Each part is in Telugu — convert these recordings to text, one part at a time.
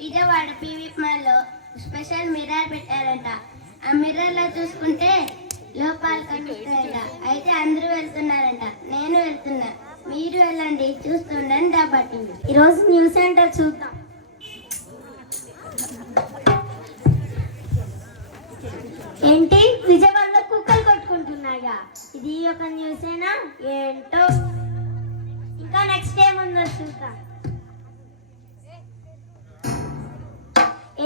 విజయవాడ పీవీపీ మాల్లో స్పెషల్ మిర్రర్ పెట్టారంట. ఆ మిర్రర్ లో చూసుకుంటే లోపాలు కనిపిస్తాయంట. అయితే అందరూ వెళ్తున్నారంట, నేను వెళ్తున్నా. మీరు వెళ్ళండి, చూస్తుండండి కాబట్టి. ఈరోజు న్యూస్ సెంటర్ చూద్దాం. ఏంటి, విజయవాడలో కుక్కలు కొట్టుకుంటున్నాయా? ఇది ఒక న్యూసేనా ఏంటో. ఇంకా నెక్స్ట్ ఏముందో చూద్దాం.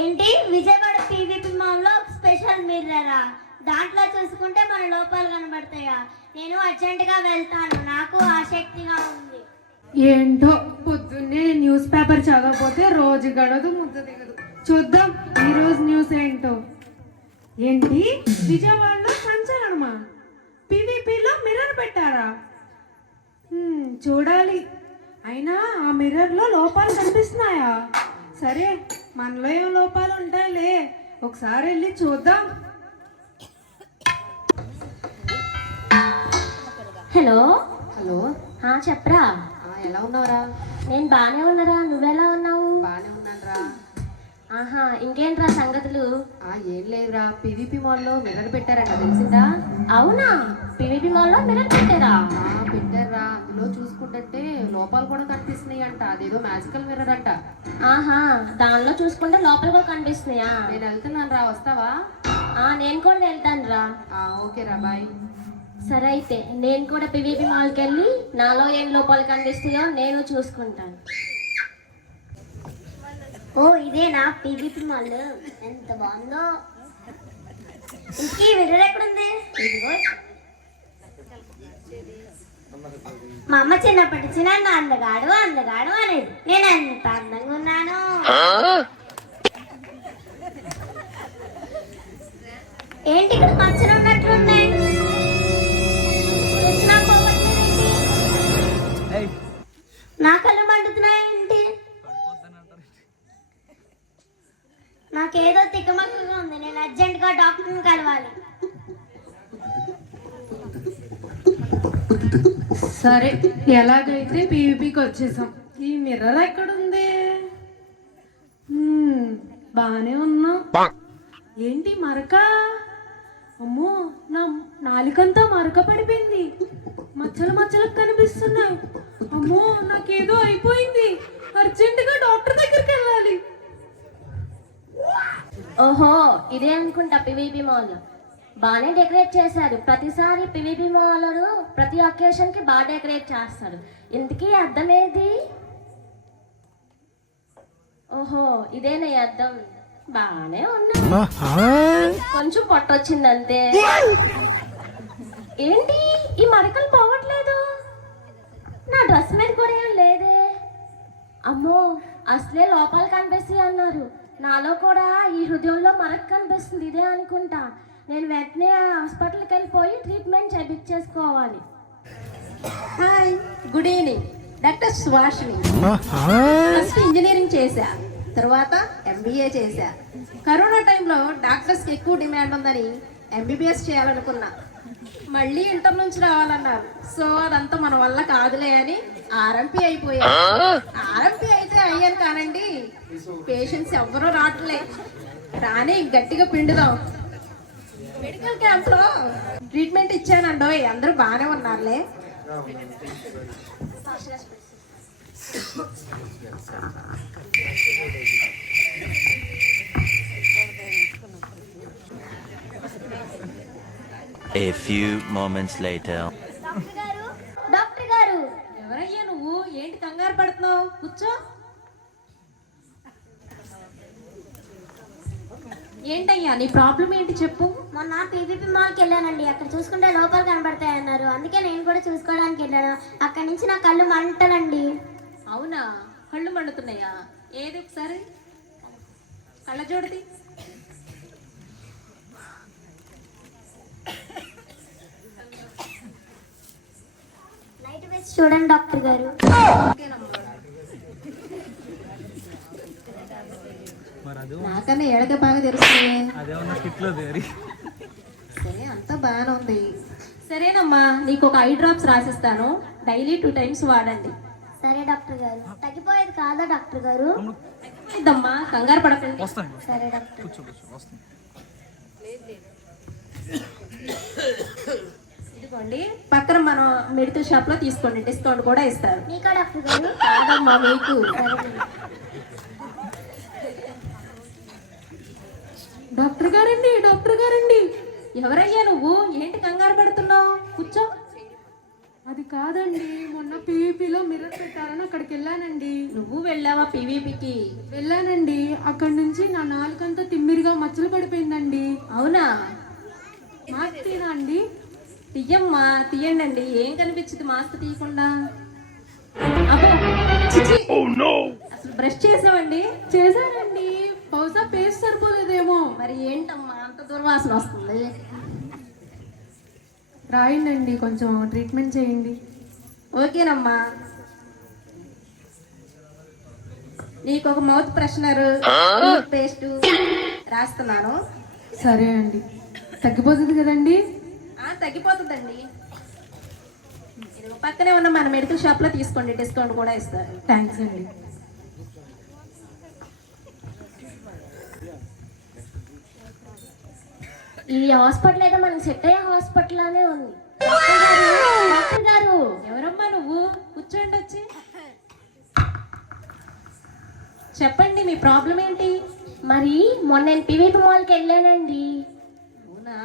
ఏంటి, విజయవాడ పీవీపీ మాల్లో స్పెషల్ మిర్రరా? దాంట్లో చూసుకుంటే మన లోపాలు కనబడతాయా? నేను అర్జెంటుగా వెళ్తాను, నాకు ఆసక్తిగా ఉంది. ఏంటో పొద్దున్నే న్యూస్ పేపర్ చదవకపోతే రోజు గడదు, ముద్ద దిగదు. చూద్దాం ఈరోజు న్యూస్ ఏంటో. ఏంటి, విజయవాడలో సంచలనమా? పీవీపీలో మిర్రర్ పెట్టారా? చూడాలి. అయినా ఆ మిర్రర్లో లోపాలు కనిపిస్తున్నాయా? సరే, మనలో ఏం లోపాలు ఉంటాయిలే, ఒకసారి వెళ్ళి చూద్దాం. హలో హలో, చెప్పరా. ఎలా ఉన్నావురా? నేను బాగానే ఉన్నారా, నువ్వెలా ఉన్నావు? బాగానే ఉన్నానురా. ఇంకేంట్రా సంగతులు? ఏం లేదురా, పీవీపీ మాల్లో మిర్రర్ పెట్టారట, తెలిసిందా? అవునా, పీవీపీ మాల్లో మిర్రర్ పెట్టారా? పెట్టారా, అందులో చూసుకుంటే లోపాలు కూడా కనిపిస్తున్నాయి అంట. అదేదో మ్యాజికల్ మిర్రర్ అంట. దానిలో చూసుకుంటే లోపల కూడా కనిపిస్తున్నాయా? నేను వెళ్తున్నాను రా, వస్తావా? నేను కూడా వెళ్తాను రా. ఓకేరా, బాయ్. సరే, అయితే నేను కూడా పీవీపీ మాల్కి వెళ్ళి నాలో ఏం లోపాలు కనిపిస్తాయో నేను చూసుకుంటాను. ఇదేనా పీవీపీ మాల్? ఎంత బాగుందో. ఇంకీ మిర్రర్ ఎక్కడుంది? మా అమ్మ చిన్నప్పటి నుంచి నన్ను అందగాడు అందగాడు అనేది. నేను ఎంత అందంగా ఉన్నాను. ఏంటి, ఇక్కడ మచ్చలు ఉన్నట్లున్నాయి. నా కళ్ళు మండుతున్నాయేంటి? నాకేదో తిక్కమక్కగా ఉంది. నేను అర్జెంటుగా డాక్టర్ని కలవాలి. సరే, ఎలాగైతే పీవీపీకి వచ్చేసాం. ఈ మిర్రర్ ఎక్కడుంది? బానే ఉన్నా. ఏంటి మరక? అమ్మో, నా నాలుకంతా మరక పడిపోయింది. మచ్చలు మచ్చలకు కనిపిస్తున్నాయి. అమ్మో, నాకేదో అయిపోయింది. అర్జెంటుగా డాక్టర్ దగ్గరికి వెళ్ళాలి. ఓహో, ఇదే అనుకుంటా పీవీపీ మాల్. బాగానే డెకరేట్ చేశారు. ప్రతిసారి పీవీపీ మాల్ ప్రతి అకేషన్ కి బాగా డెకరేట్ చేస్తారు. ఇంతకీ అర్థం ఏది? ఓహో, ఇదేనా అర్థం? బాగానే ఉన్నా, కొంచెం పొట్టొచ్చింది అంతే. ఏంటి, ఈ మరకలు పోవట్లేదు? నా డ్రెస్ మీద కూడా ఏం లేదే. అమ్మో, అసలే లోపాలు కనిపిస్తాయి అన్నారు. నాలో కూడా ఈ హృదయంలో మరక కనిపిస్తుంది. ఇదే అనుకుంటా. నేను వెంటనే హాస్పిటల్కి వెళ్ళిపోయి ట్రీట్మెంట్ చేయించేసుకోవాలి. Hi, good evening. Doctor Subhashini. First engineering చేశా, తర్వాత ఎంబీఏ చేశా. కరోనా టైంలో డాక్టర్స్కి ఎక్కువ డిమాండ్ ఉందని ఎంబీబీఎస్ చేయాలనుకున్నా. మళ్ళీ ఇంటర్ నుంచి రావాలన్నారు. సో అదంతా మన వల్ల కాదులే అని ఆర్ఎంపీ అయిపోయా. ఆర్ఎంపీ అయితే అయ్యాను కానండి, పేషెంట్స్ ఎవ్వరూ రావట్లే. రాని గట్టిగా పిండుదాం. మెడికల్ క్యాంప్ లో ట్రీట్మెంట్ ఇచ్చానండో, అందరూ బాగానే ఉన్నారులే. A few moments later. Doctor గారు, ఎవరయ్యా నువ్వు? ఏంటి కంగారు పడుతున్నావు? కూర్చో. ఏంటయ్యా నీ ప్రాబ్లం ఏంటి చెప్పు. మొన్న పీవీపీ మాల్కి వెళ్ళానండి. అక్కడ చూసుకుంటే లోపాలు కనబడతాయి అన్నారు. అందుకే నేను కూడా చూసుకోవడానికి వెళ్ళాను. అక్కడి నుంచి నా కళ్ళు మంటలండి. అవునా, కళ్ళు మండుతున్నాయా? ఏది ఒకసారి కళ్ళజోడిది. లైట్ వేసి చూడండి డాక్టర్ గారు. నాకన్నా ఎడక బాగా తెలుస్తుంది. సరే, అంతా బాగానే ఉంది. సరేనమ్మా, నీకు ఒక ఐ డ్రాప్స్ రాసిస్తాను. డైలీ 2 times వాడండి. సరే డాక్టర్ గారు. తగ్గిపోయేది కాదా డాక్టర్ గారు? ఇద్దమ్మా, కంగారు పడకండి. సరే డాక్టర్. ఇదిగోండి, పక్కన మనం మెడికల్ షాప్ లో తీసుకోండి, డిస్కౌంట్ కూడా ఇస్తారు. మీకా డాక్టర్ గారు? కాదమ్మా మీకు. డాక్టర్ గారండి, డాక్టర్ గారండి. ఎవరయ్యా నువ్వు? ఏంటి కంగారు పడుతున్నావు? కూర్చో. అది కాదండి, మొన్న పీవీపీలో మిర్రర్ పెట్టారని అక్కడికి వెళ్ళానండి. నువ్వు వెళ్ళావా పీవీపీకి? వెళ్ళానండి. అక్కడి నుంచి నా నాలుకంతా తిమ్మిరిగా మచ్చలు పడిపోయిందండి. అవునా? మార్తీనా అండి? తీయమ్మా, తీయండి అండి. ఏం కనిపించింది మాస్క్ తీయకుండా? అబ్బో, చిచి. అసలు బ్రష్ చేసావండి? చేశానండి, బహుశా పేస్ట్ సరిపోలేదేమో. మరి ఏంటమ్మా అంత దుర్వాసన వస్తుంది? రాయండి, కొంచెం ట్రీట్మెంట్ చేయండి. ఓకేనమ్మా. నీకు ఒక మౌత్ ఫ్రెషనర్, పేస్ట్ రాస్తున్నాను. సరే అండి. తగ్గిపోతుంది కదండి? తగ్గిపోతుందండి. ఇది పక్కనే ఉన్న మన మెడికల్ షాప్ లో తీసుకోండి, డిస్కౌంట్ కూడా ఇస్తారు. థ్యాంక్స్ అండి. ఈ హాస్పిటల్ అయితే మనకి సెట్ అయ్యే హాస్పిటల్ లానే ఉంది. డాక్టర్ గారు, ఎవరమ్మా నువ్వు? కూర్చోండి వచ్చి. చెప్పండి, మీ ప్రాబ్లం ఏంటి? మరి మొన్న నేను పీవీపీ మాల్కి వెళ్ళానండి. అవునా?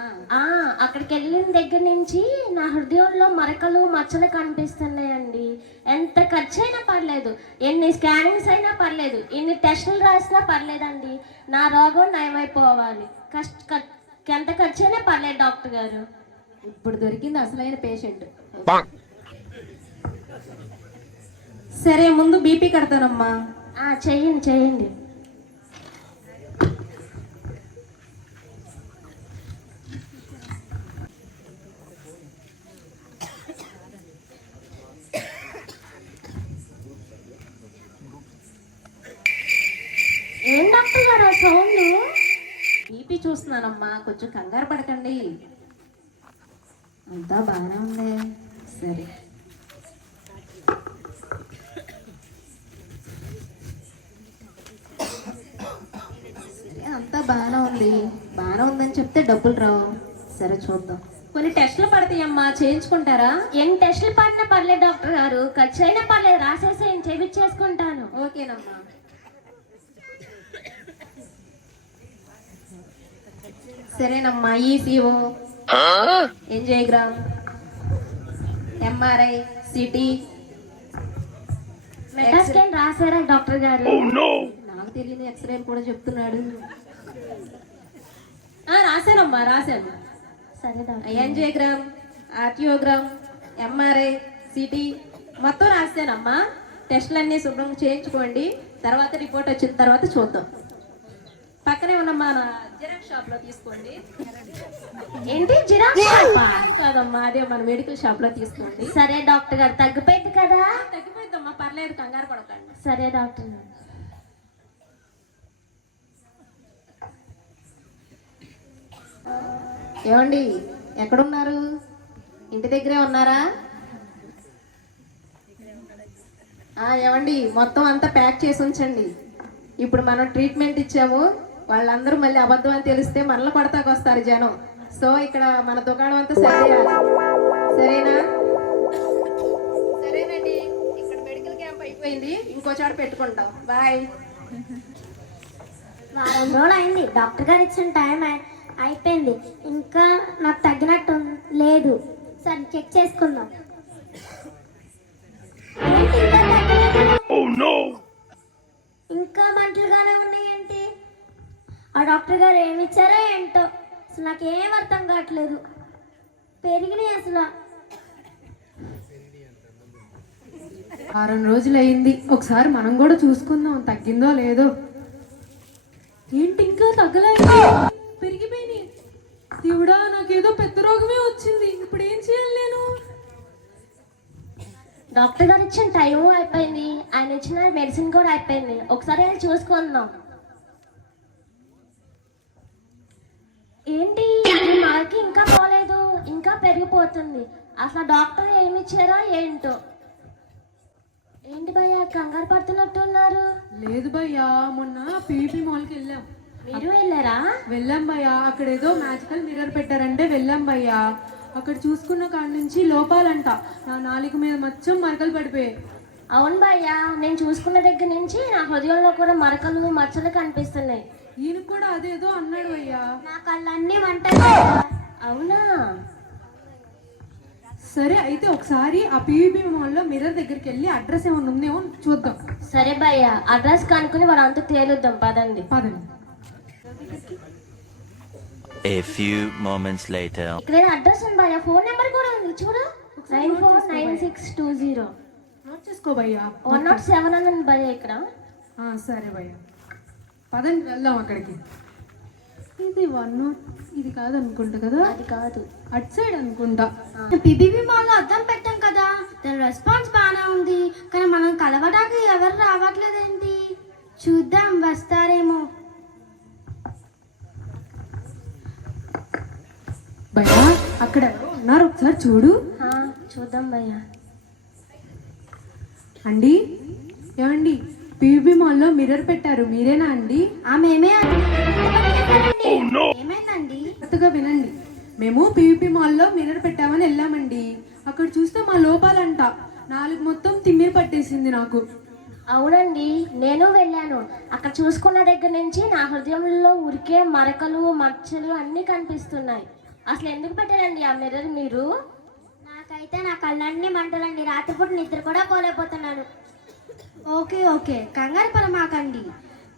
అక్కడికి వెళ్ళిన దగ్గర నుంచి నా హృదయంలో మరకలు మచ్చలు కనిపిస్తున్నాయండి. ఎంత ఖర్చు అయినా పర్లేదు, ఎన్ని స్కానింగ్స్ అయినా పర్లేదు, ఎన్ని టెస్టులు రాసినా పర్లేదండి, నా రోగం నయమైపోవాలి. ఎంత ఖర్చు అయినా పర్లేదు డాక్టర్ గారు. ఇప్పుడు దొరికింది అసలైన పేషెంట్. సరే, ముందు బీపీ కడతానమ్మా. చెయ్యండి చెయ్యండి. ఏం డాక్టర్ గారు ఆ సౌండ్? బీపీ చూస్తున్నానమ్మా, కొంచెం కంగారు పడకండి. అంతా బాగానే ఉంది. సరే, అంతా బాగానే ఉంది. బాగానే ఉందని చెప్తే డబ్బులు రావు. సరే చూద్దాం. కొన్ని టెస్టులు పడతాయమ్మా, చేయించుకుంటారా? ఎన్ని టెస్టులు పడినా పర్లేదు డాక్టర్ గారు, ఖర్చు అయినా పర్లేదు, రాసేసి చేయించేసుకుంటాను. ఓకేనమ్మా. సరేనమ్మా. ECO, angiogram, MRI, CT, meta scan రాసారా డాక్టర్ గారు? నాకు తెలియని ఎక్స్రే కూడా చెప్తున్నాడు. రాశానమ్మా, రాశాను. సరే doctor. Angiogram, arteriogram, MRI, CT మొత్తం రాశానమ్మా. టెస్టులన్నీ శుభ్రం చేయించుకోండి. తర్వాత రిపోర్ట్ వచ్చిన తర్వాత చూద్దాం. పక్కనే ఉన్న మన జిరాక్స్ షాప్ లో తీసుకోండి. ఏంటి జిరాక్స్ షాపా? కాదమ్మా, అదే మన మెడికల్ షాప్ లో తీసుకోండి. సరే డాక్టర్ గారు, తగ్గిపోయింది కదా? తగ్గిపోయిందమ్మా, పర్లేదు, కంగారు పడకండి. సరే డాక్టర్ గారు. ఏమండి, ఎక్కడున్నారు? ఇంటి దగ్గరే ఉన్నారా? ఏమండి, మొత్తం అంతా ప్యాక్ చేసి ఉంచండి. ఇప్పుడు మనం ట్రీట్మెంట్ ఇచ్చాము, వాళ్ళందరూ మళ్ళీ అబద్ధం అని తెలిస్తే మనల్ని కొడతాకు వస్తారు జనం. సో ఇక్కడ మన దుకాణం అంతా సరిచేయాలి. సరేనా? సరేనండి, ఇక్కడ మెడికల్ క్యాంప్ అయిపోయింది, ఇంకో చోట పెట్టుకుంటాం. బాయ్. వారం రోజులు అయింది, డాక్టర్ గారు ఇచ్చిన టైం అయిపోయింది, ఇంకా నాకు తగ్గినట్టు లేదు. సరే చెక్ చేసుకుందాం. ఏంటి ఇంకా తగ్గలేదు? ఇంకా మంటలుగానే ఉన్నాయేంటి? ఆ డాక్టర్ గారు ఏమి ఇచ్చారో ఏంటో, అసలు నాకేం అర్థం కావట్లేదు. పెరిగినాయి అసలు. వారం రోజులు అయింది, ఒకసారి మనం కూడా చూసుకుందాం తగ్గిందో లేదో. ఏంటి ఇంకా తగ్గలేదు, పెరిగిపోయినాయి. దేవుడా, నాకేదో పెద్ద రోగమే వచ్చింది. ఇప్పుడు ఏం చేయాలి నేను? డాక్టర్ గారు ఇచ్చిన టైం అయిపోయింది, ఆయన ఇచ్చిన మెడిసిన్ కూడా అయిపోయింది. ఒకసారి వెళ్ళి చూసుకుందాం. ఏంటి మనకి ఇంకా పోలేదు, ఇంకా పెరిగిపోతుంది. అసలు డాక్టర్ ఏమి ఇచ్చారో ఏంటో. ఏంటి భయ్యా కంగారు పడుతున్నట్టున్నారు? లేదు భయ్యా, మొన్న పీపీ మాల్కి వెళ్ళాం. మీరు వెళ్ళారా? వెళ్ళాం భయ్యా, అక్కడ ఏదో మ్యాజికల్ మిర్రర్ పెట్టారంటే వెళ్ళాం భయ్యా. అక్కడ చూసుకున్న కాడ నుంచి లోపాలంట. నా నాలుక మీద మొత్తం మరకలు పడిపోయాయి. అవును భయ్యా, నేను చూసుకున్న దగ్గర నుంచి నా హృదయంలో కూడా మరకలు మచ్చలు కనిపిస్తున్నాయి. ఈయన కూడా అదేదో అన్నాడు భయ్యా. నా కళ్ళన్నీ మంట. అవునా? సరే అయితే ఒకసారి ఆ పీవీపీ మాల్లో మిర్రర్ దగ్గరికి వెళ్ళి అడ్రస్ ఏమైనా ఉందేమో చూద్దాం. సరే భయ్యా, అడ్రస్ కనుక్కుని వారంతా తేలుద్దాం పదండి. పదండి. A few moments later. ఇక్కడ అడ్రస్ ఉంది భయ్యా, ఫోన్ నెంబర్ కూడా ఉంది చూడు. 949620 నోట్ చేసుకో భయ్యా. 107 అని ఉంది భయ్యా ఇక్కడ. సరే భయ్యా, పదండి వెళ్దాం అక్కడికి. ఇది 1 ఇది కాదు అనుకుంటా కదా. అది కాదు, అటు సైడ్ అనుకుంటా. పిబిబి మాల్లో అద్దం పెట్టాం కదా, దాని రెస్పాన్స్ బాగానే ఉంది, కానీ మనం కలవడానికి ఎవరు రావట్లేదేంటి? చూద్దాం వస్తారేమో. భయ్యా అక్కడ ఎవరో ఉన్నారు, ఒకసారి చూడు. చూద్దాం భయ్యా. అండి, ఏమండి, పీవీపీ మాల్లో మిర్రర్ పెట్టారు, మీరేనా అండి? మేమే. ఏమైందండి? కొత్తగా వినండి, మేము పీవీపీ మాల్లో మిర్రర్ పెట్టామని వెళ్ళామండి. అక్కడ చూస్తే మా లోపాలంట. నాలుగు మొత్తం తిమ్మిరి పట్టేసింది నాకు. అవునండి, నేను వెళ్ళాను. అక్కడ చూసుకున్న దగ్గర నుంచి నా హృదయంలో ఉరికే మరకలు మచ్చలు అన్నీ కనిపిస్తున్నాయి. అసలు ఎందుకు పెట్టారండి ఆ మిర్రర్ మీరు? నాకైతే నా కళ్ళన్నీ మంటలండి, రాత్రిపూట నిద్ర కూడా పోలేకపోతున్నాను. ఓకే ఓకే, కంగారు పడమాకండి.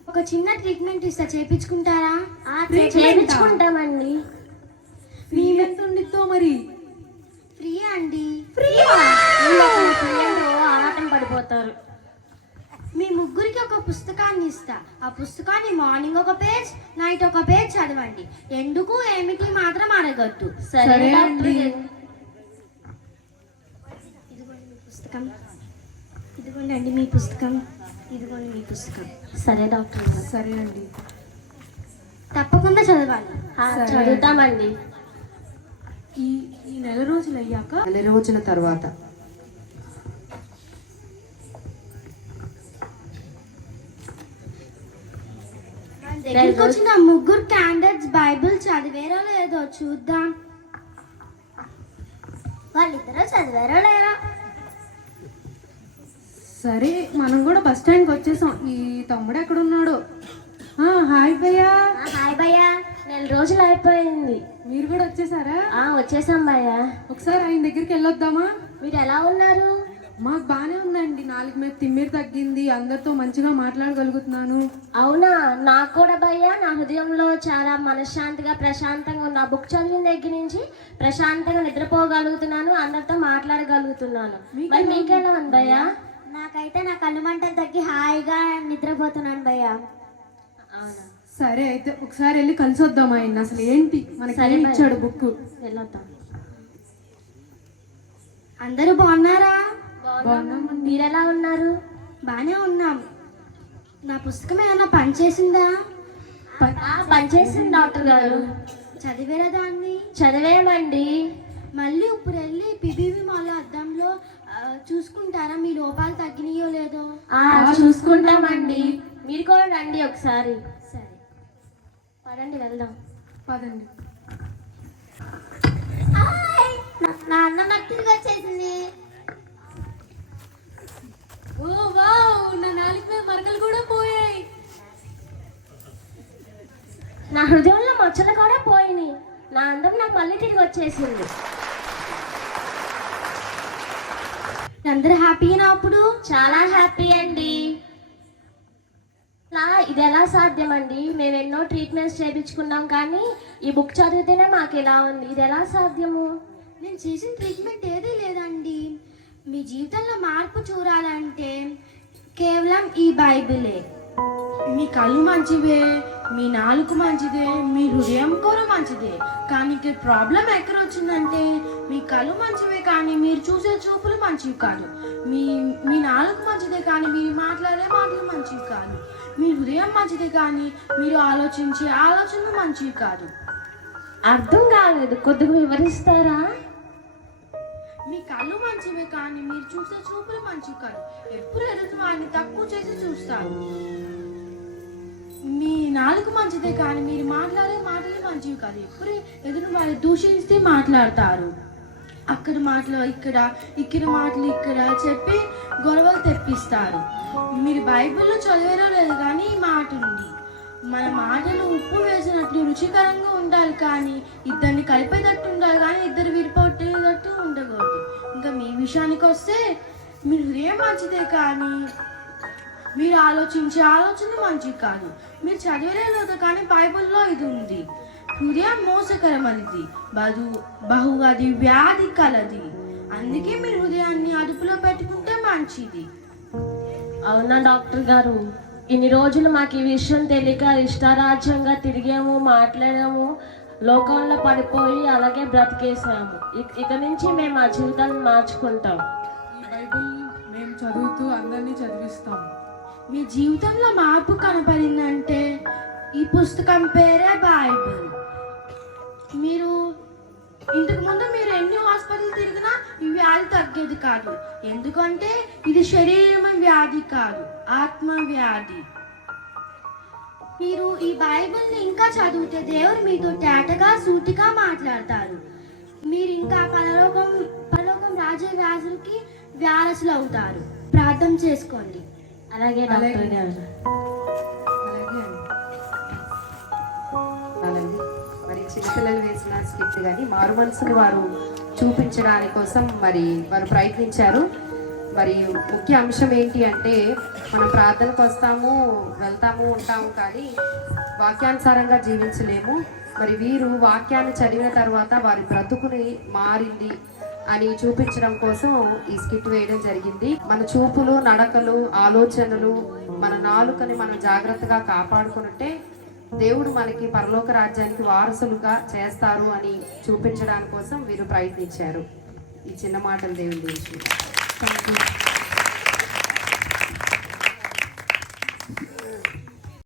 ఒక చిన్న ట్రీట్మెంట్ ఇస్తా, చేపించుకుంటారా? చేపించుకుంటామండి. ఫ్రీ ఎంత ఉండిద్దో మరి? ఫ్రీ అండి. ఫ్రీ ఆరాటం పడిపోతారు. మీ ముగ్గురికి ఒక పుస్తకాన్ని ఇస్తా. ఆ పుస్తకాన్ని మార్నింగ్ ఒక పేజ్, నైట్ ఒక పేజ్ చదవండి. ఎందుకు ఏమిటి మాత్రం అడగద్దు. సరే అండి. పుస్తకం ఇదిగోండి అండి మీ పుస్తకం. ఇదిగోండి మీ పుస్తకం. సరే డాక్టర్ గారు. సరే అండి. తప్పకుండా చదవాలి. చదువుతామండి. ఈ నెల రోజులు అయ్యాక, నెల రోజుల తర్వాత దగ్గరికి వచ్చిన ముగ్గురు క్యాండిడేట్స్ బైబిల్ చదివారో లేదో చూద్దాం. వాళ్ళిద్దరూ చదివారో లేరో. సరే మనం కూడా బస్ స్టాండ్కి వచ్చేసాం. ఈ తమ్ముడు ఎక్కడున్నాడు? హాయ్ భయ్యా. హాయ్ భయ్యా, 4 రోజులు అయిపోయింది. మీరు కూడా వచ్చేసారా? వచ్చేసాం భయ్యా. ఒకసారి ఆయన దగ్గరికి వెళ్ళొద్దామా? మీరు ఎలా ఉన్నారు? మాకు బాగానే ఉందండి, నాలుగు మీద తిమ్మిరి తగ్గింది, అందరితో మంచిగా మాట్లాడగలుగుతున్నాను. అవునా? నాకు కూడా భయ్యా, నా హృదయంలో చాలా మనశ్శాంతిగా ప్రశాంతంగా ఉంది. ఆ బుక్ చదివిన దగ్గర నుంచి ప్రశాంతంగా నిద్రపోగలుగుతున్నాను, అందరితో మాట్లాడగలుగుతున్నాను. మరి మీకెలా ఉంది భయ్యా? నాకైతే నా కళ్ళు మంటలు తగ్గి హాయిగా నిద్రపోతున్నాను భయ్యా. అవునా? సరే అయితే ఒకసారి వెళ్ళి కలిసి వద్దాం ఆయన. అసలు ఏంటి మనకి ఏమి ఇచ్చాడు బుక్? వెళ్ళొద్దాం. అందరూ బాగున్నారా? మీరు ఎలా ఉన్నారు? బానే ఉన్నాం. నా పుస్తకం ఏమన్నా పనిచేసిందా? పనిచేసింది డాక్టర్ గారు. చదివేరా దాన్ని? చదివేమండి. మళ్ళీ ఇప్పుడు వెళ్ళి పిబిబి మాల్ అద్దంలో చూసుకుంటారా మీ లోపాలు తగ్గినాయో లేదో? చూసుకుంటామండి. మీరు కూడా రండి ఒకసారి. సరే పదండి వెళ్దాం. పదండి. నా అన్న నాకు తిరిగి వచ్చేసింది. ఓ వావ్, నా నాలుగు మీద మరకలు కూడా పోయాయి. నా హృదయంలో మచ్చలు కూడా పోయినాయి. నా అందం నాకు మళ్ళీ తిరిగి వచ్చేసింది. అందరూ హ్యాపీనా? అప్పుడు చాలా హ్యాపీ అండి. ఇది ఎలా సాధ్యం అండి? మేము ఎన్నో ట్రీట్మెంట్స్ చేయించుకున్నాం, కానీ ఈ బుక్ చదివితేనే మాకు ఎలా ఉంది. ఇది ఎలా సాధ్యము? నేను చేసిన ట్రీట్మెంట్ ఏదీ లేదండి. మీ జీవితంలో మార్పు చూడాలంటే కేవలం ఈ బైబిలే. మీ కళ్ళు మంచివే, మీ నాలుక మంచిదే, మీ హృదయం కూడా మంచిదే, కానీ ఇక్కడ ప్రాబ్లం ఎక్కడ వచ్చిందంటే మీ కళ్ళు మంచివే కానీ మీరు చూసే చూపులు మంచివి కాదు. మీ నాలుక మంచిదే కానీ మీరు మాట్లాడే మాటలు మంచివి కాదు. మీ హృదయం మంచిదే కానీ మీరు ఆలోచించే ఆలోచనలు మంచివి కాదు. అర్థం కాలేదు, కొద్దిగా వివరిస్తారా? మీ కళ్ళు మంచివే కానీ మీరు చూసే చూపులు మంచివి కాదు. ఎప్పుడు ఎదుటి వాడిని తక్కువ చేసి చూస్తారు. మీ నాలుగు మంచిదే కానీ మీరు మాట్లాడే మాటలు మంచివి కాదు. ఎప్పుడు ఎదుటి వాడిని దూషిస్తే మాట్లాడతారు. అక్కడ మాటలు ఇక్కడ మాటలు ఇక్కడ చెప్పి గొడవలు తెప్పిస్తారు. మీరు బైబిల్లో చదివారో లేదు కానీ ఈ మాట ఉంది, మన మాటలు ఉప్పు వేసినట్లు రుచికరంగా ఉండాలి కానీ ఇద్దరిని కలిపేటట్టు ఉండాలి కానీ ఇద్దరు విడిపోయేటట్టు ఉండకూడదు. ఇంకా మీ విషయానికి వస్తే మీ హృదయం మంచిదే కానీ మీరు ఆలోచించే ఆలోచన మంచిది కాదు. మీరు చదివలేదు కానీ బైబిల్లో ఇది ఉంది, హృదయం మోసకరమైనది, బహుగది వ్యాధి కలది. అందుకే మీరు హృదయాన్ని అదుపులో పెట్టుకుంటే మంచిది. అవునా డాక్టర్ గారు, ఇన్ని రోజులు మాకు ఈ విషయం తెలియక ఇష్టారాజ్యంగా తిరిగాము, మాట్లాడాము, లోకంలో పడిపోయి అలాగే బ్రతికేసాము. ఇక నుంచి మేము ఆ జీవితాన్ని మార్చుకుంటాం. ఈ బైబిల్ మేము చదువుతూ అందరినీ చదివిస్తాం. మీ జీవితంలో మార్పు కనపడిందంటే ఈ పుస్తకం పేరే బైబిల్. మీరు ఇంతకు ముందు మీరు ఎన్ని హాస్పిటల్ తిరిగినా ఈ వ్యాధి తగ్గేది కాదు. ఎందుకంటే ఇది శరీరం వ్యాధి కాదు, ఆత్మ వ్యాధి. మీరు ఈ బైబిల్ని ఇంకా చదివితే దేవుడు మీతో తేటగా సూటిగా మాట్లాడతారు. మీరు ఇంకా పరలోకం రాజే వ్యాసులకి వ్యారసులు అవుతారు. ప్రార్థన చేసుకోండి. అలాగే డాక్టర్ గారు. అలాగే మరి చిన్నపిల్లలు వేసిన స్కిట్ కానీ మారు మనసుని వారు చూపించడానికి కోసం మరి వారు ప్రయత్నించారు. మరి ముఖ్య అంశం ఏంటి అంటే మనం ప్రార్థనకు వస్తాము, వెళ్తాము, ఉంటాము కానీ వాక్యానుసారంగా జీవించలేము. మరి వీరు వాక్యాన్ని చదివిన తర్వాత వారి బ్రతుకుని మారింది అని చూపించడం కోసం ఈ స్కిట్ వేయడం జరిగింది. మన చూపులు, నడకలు, ఆలోచనలు, మన నాలుకని మనం జాగ్రత్తగా కాపాడుకుంటే దేవుడు మనకి పరలోక రాజ్యానికి వారసులుగా చేస్తారు అని చూపించడానికి కోసం వీరు ప్రయత్నించారు. ఈ చిన్న మాటలు దేవుని గురించి. Thank you.